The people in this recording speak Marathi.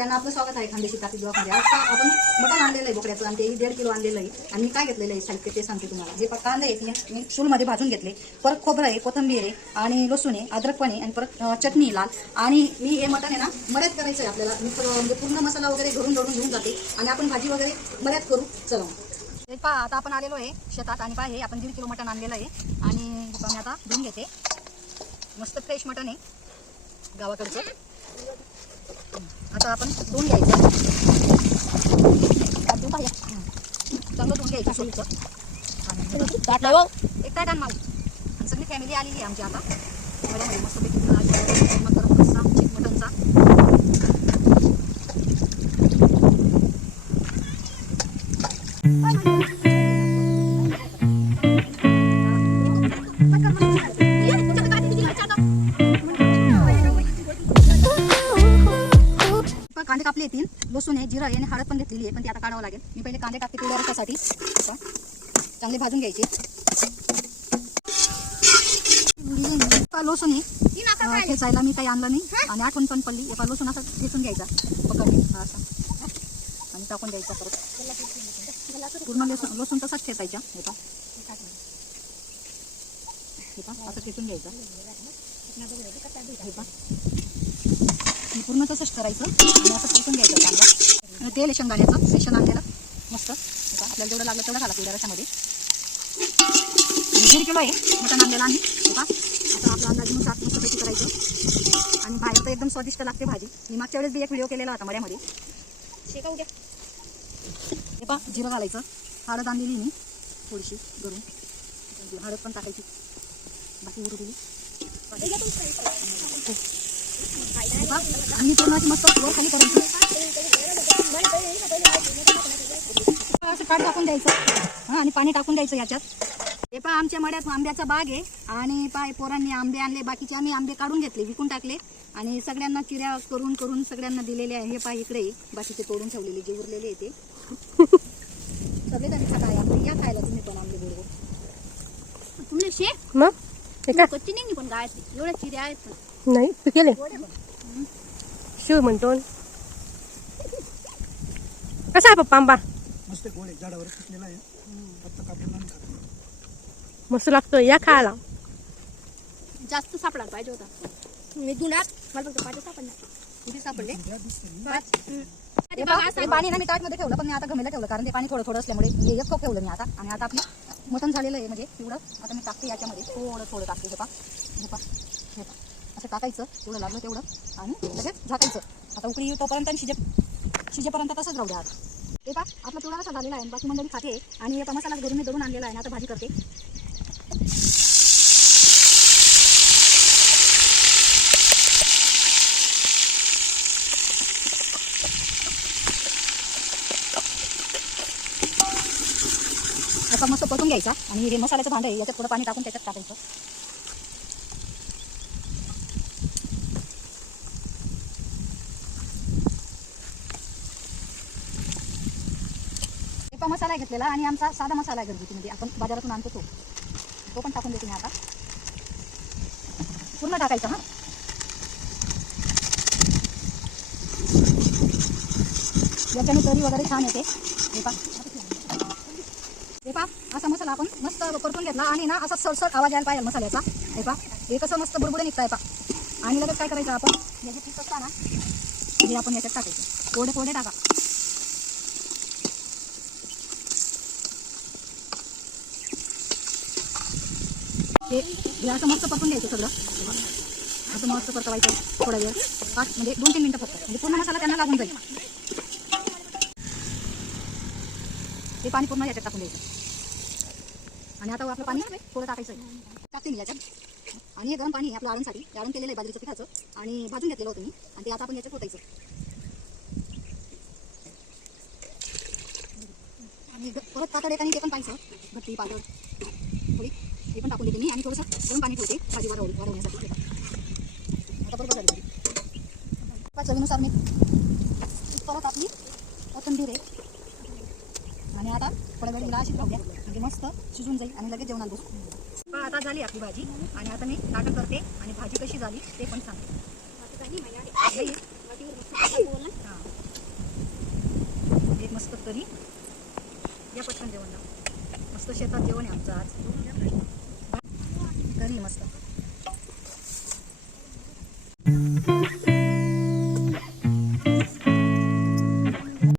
सगळ्यांना आपलं स्वागत आहे खानदेशी ताकद ब्लॉकमध्ये आज आपण मटण आणलेलं आहे बोकड्याचं आणि ते दीड किलो आणलेलं आहे. आणि मी काय घेतलेलं आहे साहित्य ते सांगते तुम्हाला. जे कांदे आहेत मी- मी शूलमध्ये भाजून घेतले. परत खोबरं आहे कोथंबीर आहे आणि लसूण आहे अद्रक पण आहे आणि परत चटणी लाल. आणि मी हे मटण आहे ना मर्याद करायचं आहे आपल्याला. मी म्हणजे पूर्ण मसाला वगैरे घरून घडून घेऊन जाते. आणि आपण भाजी वगैरे मर्याद करू. चला हे पहा आता आपण आलेलो आहे शेतात आणि पहा हे आपण दीड किलो मटण आणलेलं आहे. आणि मी आता धुवून घेते. मस्त फ्रेश मटण आहे गावाकडचं. आता आपण दोन घ्यायचं. आता पाहिजे. चांगलं दोन घ्यायचं सोयीचं आणि ताट लावा. एक ताट आण माऊ आणि सगळी फॅमिली आलेली आहे आमची आता. मजामध्ये मस्त कांदे कापले येतील लसूण आहे जिरं आहे आणि हळद पण घेतलेली आहे पण ती आता काढावं लागेल. मी पहिले कांदे टाकते पिवळ्या रसासाठी. चांगले भाजून घ्यायचे. लसूण आहे. ठेचायला मी काही आणलं नाही. आणि आठवण पण पडली. एका लसूण असं ठेचून घ्यायचा. पकडणे हा असा. आणि टाकून द्यायचा परत. पूर्ण लसूण लसूण तसाच ठेचायचा. हे पहा, असं ठेचून घ्यायचं. पूर्ण तसंच करायचं. आणि असं परतून घ्यायचं कांदा आणि तेल आहे शेंगदाण्याचं आणलेलं. मस्त. आपल्याला जेवढं लागलं तेवढं घाला पिढ्या रशामध्ये. दीड किलो आहे. मटण आणलेलं आम्ही हे पहा आता सात अंदाजीनुसार मस्तपैकी करायचं. आणि बाहेर तर एकदम स्वादिष्ट लागते भाजी. मी मागच्या वेळेस बी एक व्हिडिओ केलेला होता मऱ्यामध्ये शेका उद्या? हे पा जिरं घालायचं. हळद आणलेली मी थोडीशी घरून हळद पण टाकायची. बाकी उरू दिली आणि पूर्ण अशी मस्त वर खाली करायची असं काढ टाकून द्यायचं. हां आणि पाणी टाकून द्यायचं याच्यात. हे पहा आमच्या मड्यात आंब्याचा बाग आहे. आणि पाय पोरांनी आंबे आणले बाकीचे आम्ही आंबे काढून घेतले विकून टाकले. आणि सगळ्यांना चिऱ्या करून करून सगळ्यांना दिलेले आहे. हे पहा इकडे. बाकीचे तोडून ठेवलेले जे उरलेले आहे ते. सगळे त्यांनी खाताय आंबे या खायला तुम्ही पण आंबे बरोबर तुमने शे? मग? कच्ची नाही पण गाय एवढ्या चिऱ्या आहेत पण. नाही तू केले शिव म्हणतो कसा आहे पप्पा आंबा मस्त गोड आहे झाडावर पिकलेला आहे कापून. मस्त लागतोय या खायला जास्त सापडायला पाहिजे होता मी दुल्यात मला फक्त पाहिजे सापडला कुठे सापडले द्या दिसते ना. हे हे पाणी ना मी ताटमध्ये ठेवलं पण मी आता गमेला ठेवलं कारण ते पाणी थोडं थोडं असल्यामुळे हे एक कप ठेवलं मी आता आणि आता आपलं मटण झालेलं आहे म्हणजे तेवढं आता मी टाकते याच्यामध्ये थोडं थोडं टाकते हे हे हे पहा असं टाकायचं तेवढं लागलं तेवढं आणि लगेच झाकायचं. आता उकळी येऊ तोपर्यंत आणि शिजे शिजेपर्यंत तसंच राहू द्या आता. हे आपला पिवळा रसा झालेला आहे. आणि बाकी मंडळी खाते आणि आता मसाला घरून मी दळून आणलेला आहे. ना आता भाजी करते. असा मस्त पटून घ्यायचा आणि हे मसाल्याचं भांडं आहे याच्यात थोडं पाणी टाकून त्याच्यात टाकायचं. मसाला आहे घेतलेला आणि आमचा साधा मसाला आहे घरगुतीमध्ये. आपण बाजारातून आणतो तो. तो पण टाकून देते मी आता. पूर्ण टाकायचा हां? याच्याने तरी वगैरे छान येते. हे रेपा पहा. असा मसाला आपण मस्त परतून घेतला आणि ना असा सरसर आवाज यायला पाहिजे मसाल्याचा. हे हे कसं मस्त बुडबुडे निघताय पा आणि लगेच काय करायचं आपण? याचे पीस असता ना हे आपण याच्यात टाकायचं. थोडे थोडे टाका. हे हे असं मस्त परतून घ्यायचं सगळं. असं मस्त परतवायचं थोडा वेळ. पाच म्हणजे दोन तीन मिनटं फक्त. म्हणजे पूर्ण मसाला त्यांना लागून जाईल. हे पाणी पूर्ण याच्यात टाकून द्यायचं. आणि आता आपलं पाणी थोडं टाकायचं टाकते मी याच्यात. आणि हे गरम पाणी आपलं आळणसाठी. आळण केलेलं आहे बाजरीचं पिठाचं. आणि भाजून घेतलेलं होतं मी. आणि ते आता आपण याच्यात होतायचं आणि ग- परत पातळ एकाने ते पण पाहिजे भट्टी पातळ. मी आणि थोडंसं गरम पाणी ठेवते भाजी वाढवली वाढवण्यासाठी. आता बरोबर झाली भाजी. चवीनुसार मी परत आपली कोथंबीर आहे. आणि आता थोड्या वेळ अशीच राहू द्या म्हणजे मस्त शिजून जाईल आणि लगेच जेवणात बसू. आता झाली आपली भाजी. आणि आता मी नाटक करते आणि भाजी कशी झाली ते पण सांगते. एक मस्त तरी या पटकन जेवण मस्त शेतात जेवण आहे आमचं आज.